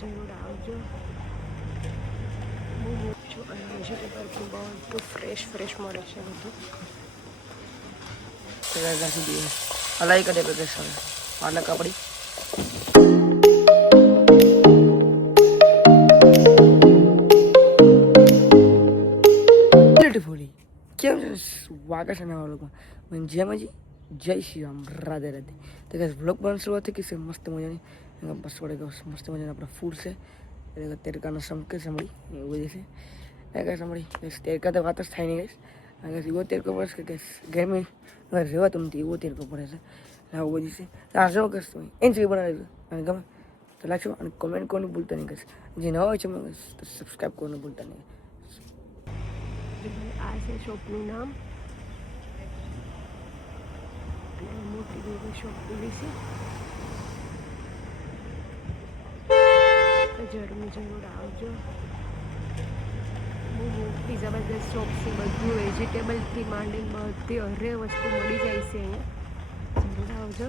જરૂર આવજો. બહુ મોટું અને વેજીટેબલ પણ બધું ફ્રેશ મળે છે બધું. અલાઈ કરે પ્રદેશ પાલક આપણી બ્યુટીફુલી કેમ છે સ્વાગત છે નવા વ્લોગમાં. જય શ્રી રામ, રાધે રાધે. તો કે વ્લોગ પણ શરૂઆત થઈ ગઈ છે મસ્ત મજાની. બસ વડે મસ્ત મજાના આપણા ફૂડ છે એટલે તેરકાનો સંકેત સાંભળી એવું બધું છે કાંઈ સાંભળી તેરકા તો વાત જ થાય નહીં ગઈશ. એવો તેરકો પડે છે કે ગરમી રહેવાતું નથી એવો તેરકો પડે છે આવું બધું છે. આ શું કરશ તમે એન્જોય બનાવી અને ગમે તો લાગશો અને કોમેન્ટ કરવાનું ભૂલતા નહીં કરશે. જે નવા હોય છે તો સબસ્ક્રાઈબ કરવાનું ભૂલતા નહીં. આ છે શોપનું નામ અને મોટી એવી શોપ ખુલી છે તો જરૂર આવજો. બહુ મોટી જબરદસ્ત શોપ છે. બધું વેજીટેબલથી માંડીને બધી હરે વસ્તુ મળી જાય છે અહીંયા. જરૂર આવજો.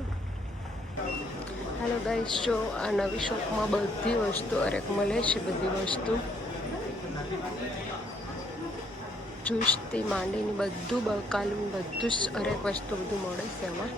હાલો ગાઈસ, જો આ નવી શોપમાં બધી વસ્તુ હરેક મળે છે. બધી વસ્તુ જ્યુસથી માંડીને બધું બકાલું બધું જ હરેક વસ્તુ બધું મળે છે એમાં.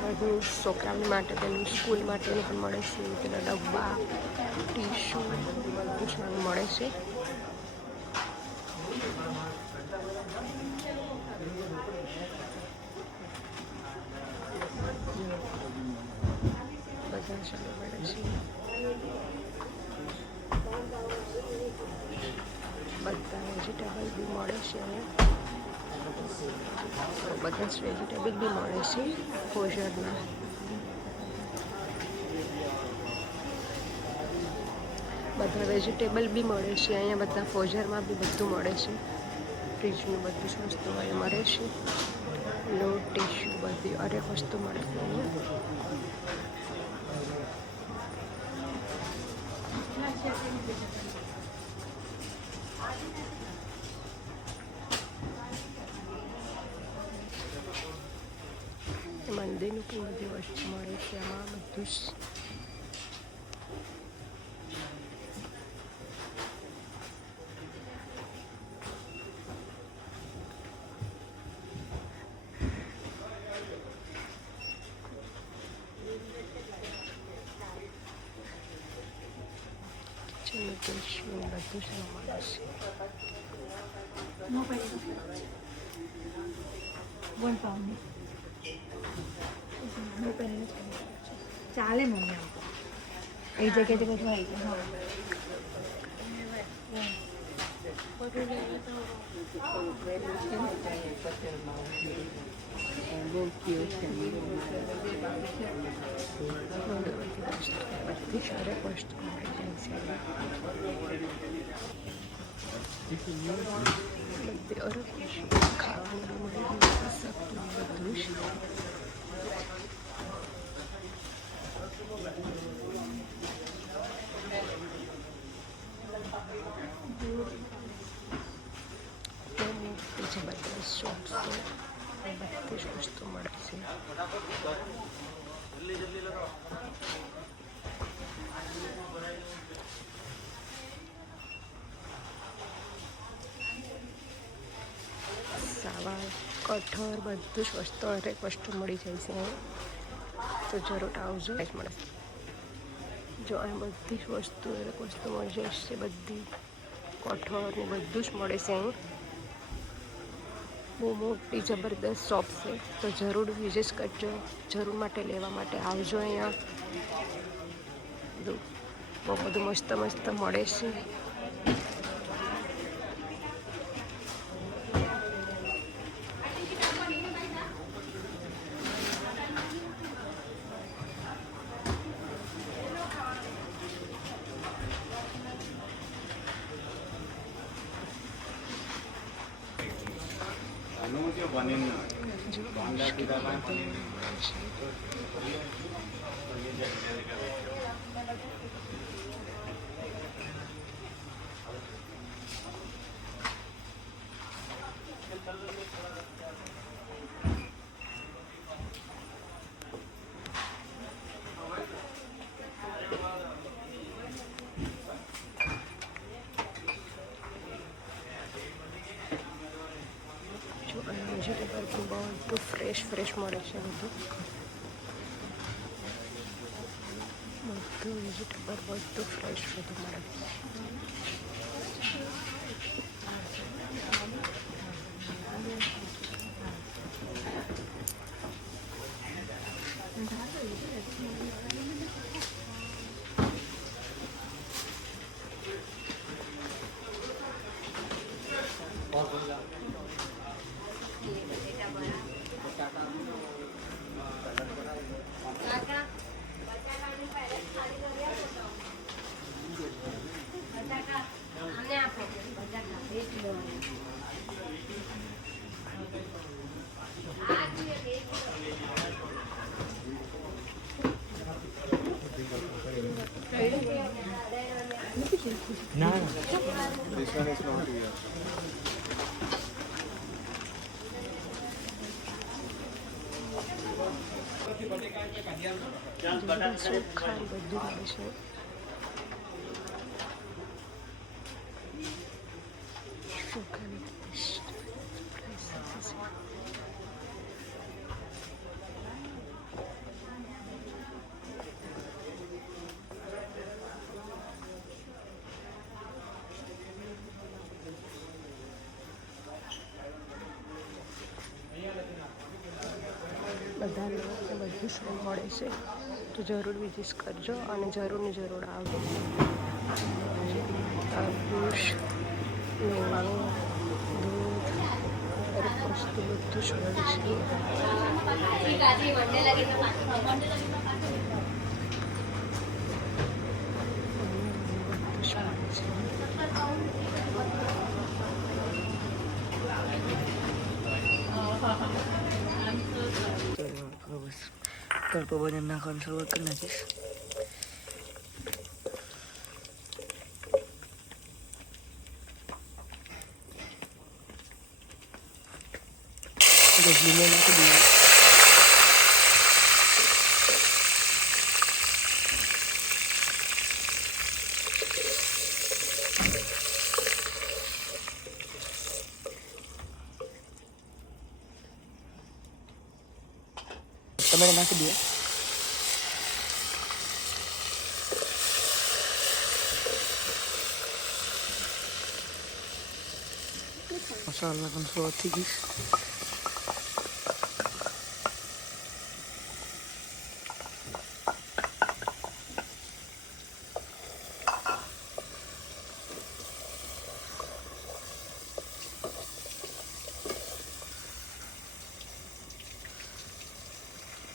બધું છોકરાઓ માટે પેલું સ્કૂલ માટેનું પણ મળે છે. પેલા ડબ્બા, ટીશ્યુ બધું જ મળે છે. બધા ચાલુ મળે છે. બધા વેજીટેબલ બી મળે છે અહીંયા. બધા જ વેજીટેબલ બી મળે છે ફોજરના. બધા વેજીટેબલ બી મળે છે અહીંયા. બધા ફોજરમાં બી બધું મળે છે. ફ્રીજનું બધું જ વસ્તુ મળે છે. લોટ, ટીશ્યુ બધી હરેક વસ્તુ મળે છે અહીંયા. મંદિરનું પણ બધી વસ્તુ મળે છે આમાં બધું જ. ટીશ્યુ બધું જ મળે છે. ચાલે મમ્મી એ જગ્યાએ બધું આવી ગયું. બહુ ક્યુટ છે. બધી સારી વસ્તુ મળી જાય છે. બધી અરબ ખાવાનું મળી બધું જ. જબરદસ્ત શોપ છે. બધી જ વસ્તુ મળે છે. સાવા, કઠોળ બધું જ વસ્તુ હરેક વસ્તુ મળી જાય છે. તો જરૂર આવજો. મળે જો અહીં બધી જ વસ્તુ હરેક વસ્તુ મળી જાય છે. બધી કઠોળ ને બધું જ મળે છે અહીં. બહુ મોટી જબરદસ્ત શોપ છે તો જરૂર વિઝિટ કરજો. જરૂર માટે લેવા માટે આવજો અહીંયા. બહુ બધું મસ્ત મળે છે. ફ્રેશ ફ્રેશ મળે છે બધું વેજીટેબલ બધું ફ્રેશ બધું મળે. ચોખા બધું મળે છે. બધા લોકોને બધું શો મળે છે તો જરૂર વિઝિટ કરજો અને જરૂરની જરૂર આવજો. તરબૂચ, મેવા, દૂધ દરેક વસ્તુ બધું જ મળે છે. તડકો બધાને નાખવાનું શરૂઆત કરી નાખીશ. લીંબુ નાખી દઈએ. ટમેટા નાખી દઈએ. મસાલા પણ શરૂઆત થઈ ગઈ.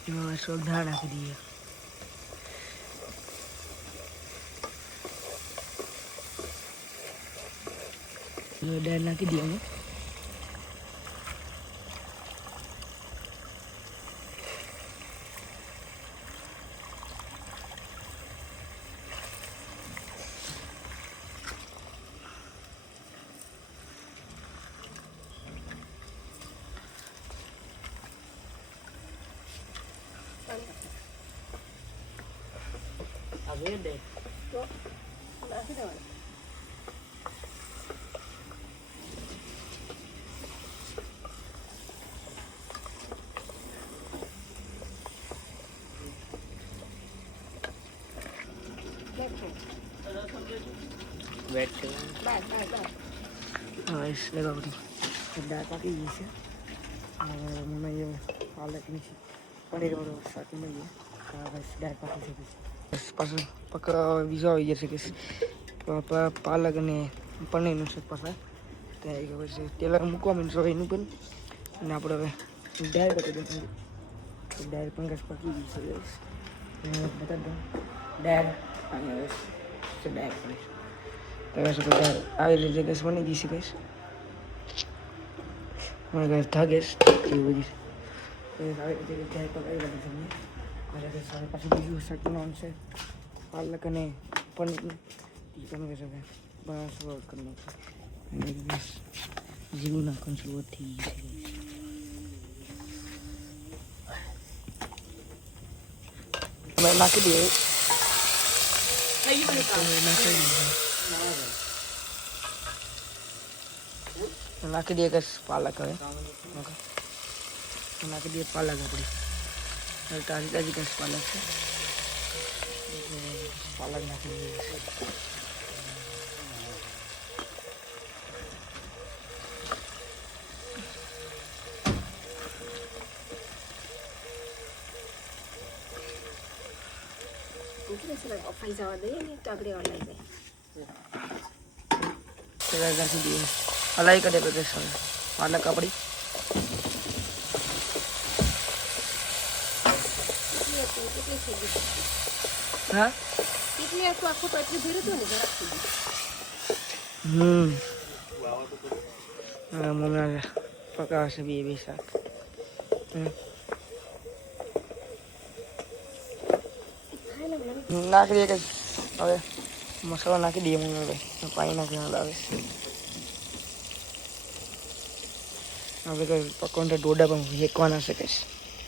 એમાં થોડોક દાળ નાખી દઈએ. દાળ નાખી દઈએ અમે. હવે દે તો નાખી દેવાનું. વેટ હવે લગાવ દાળ પાકી ગઈ છે. મને પાલકની પનીરવાળો શાક મળીએ. દાળ પાકી શકે છે. પાછું બીજો આવી જશે કે પાલક અને પનીરનું શાક પાછા ત્યાં ખબર છે. તેલ મૂકવા માંડશો એનું પણ. અને આપણે હવે દાળ બતાવી દઉં. દાળ પણ ગેસ પાકી ગઈ છે. બતાવી દઉં દાળ અને હવે દાળ પનીર તો દાળ આવી રીતે ગેસ બની ગઈ છે. ગેસ મને ગેસ ગેસ એવું બધી આવી રીતે દાળ પકાવી લાગે છે. પાછું બીજું શાક બનાવવાનું છે પાલક અને પનીરનું. એ પણ કહે છે બનાવવાનું શરૂઆત કરી નાખશે. જીરું નાખવાનું શરૂઆત થઈ ગઈ છે. નાખી દઈએ. નાખી દઈએ કે પાલક હવે નાખી દઈએ પાલક આપણી તાજી તાજી ગેસ પાલક છે પાલક નાખી દઈએ બફાઈ જવા દઈએ ને તો આપણે હલાઈ જાય નાખી દઈએ હલાઈ કરીએ તો ગેસ પાલક આપણી હા કેટલી આખું આખું તો એટલું ભર્યું હતું ને જરાક સુધી મમ્મી પકાવશે બે શાક નાખી દઈએ કે હવે મસાલો નાખી દઈએ મમ્મી હવે પાણી નાખી હલાવે આપણે કંઈ પકવાન ડોડા પણ શેકવાના છે કે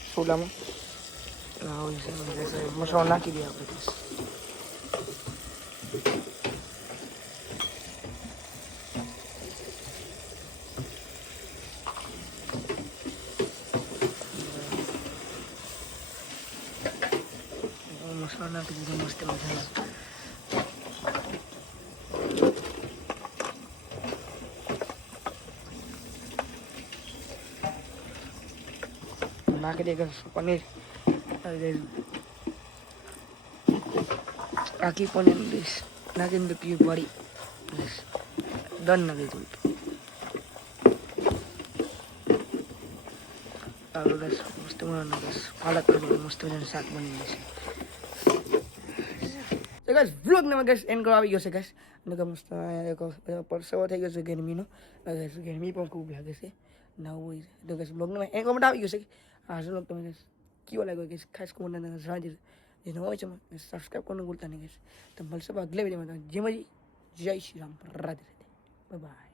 ચૂલામાં મસાલો નાખી દઈએ આપણે મસાલો નાખી દીધો મસ્ત મજાનો નાખી દે પનીર આખી પનીર ડીશ નાખીને ક્યુબ વાળી ડન નાખી દઉં ચાલો બસ મસ્ત મજાનું બસ પાલક મસ્ત મજાનું શાક બની જશે તો ગાઈસ વ્લોગને ગાઈસ એન્ડ કરવા આવી ગયો છે ગાઈસ અને મસ્ત પરસેવો થઈ ગયો છે ગરમીનો ગરમી પણ ખૂબ લાગે છે નવું હોય તો ગાઈસ વ્લોગને એન્ડ કોમેન્ટ આવી ગયો છે આજનો વ્લોગ તમે ગાઈસ કેવો લાગ્યો ગાઈસ ખાસ કોમેન્ટ હાજર જે નવો હોય છે સબસ્ક્રાઈબ કરવાનું ભૂલતા નહીં ગાઈસ તો મળશે અગલે વિડીયોમાં જય શ્રી રામ રાધે રાધે બાય બાય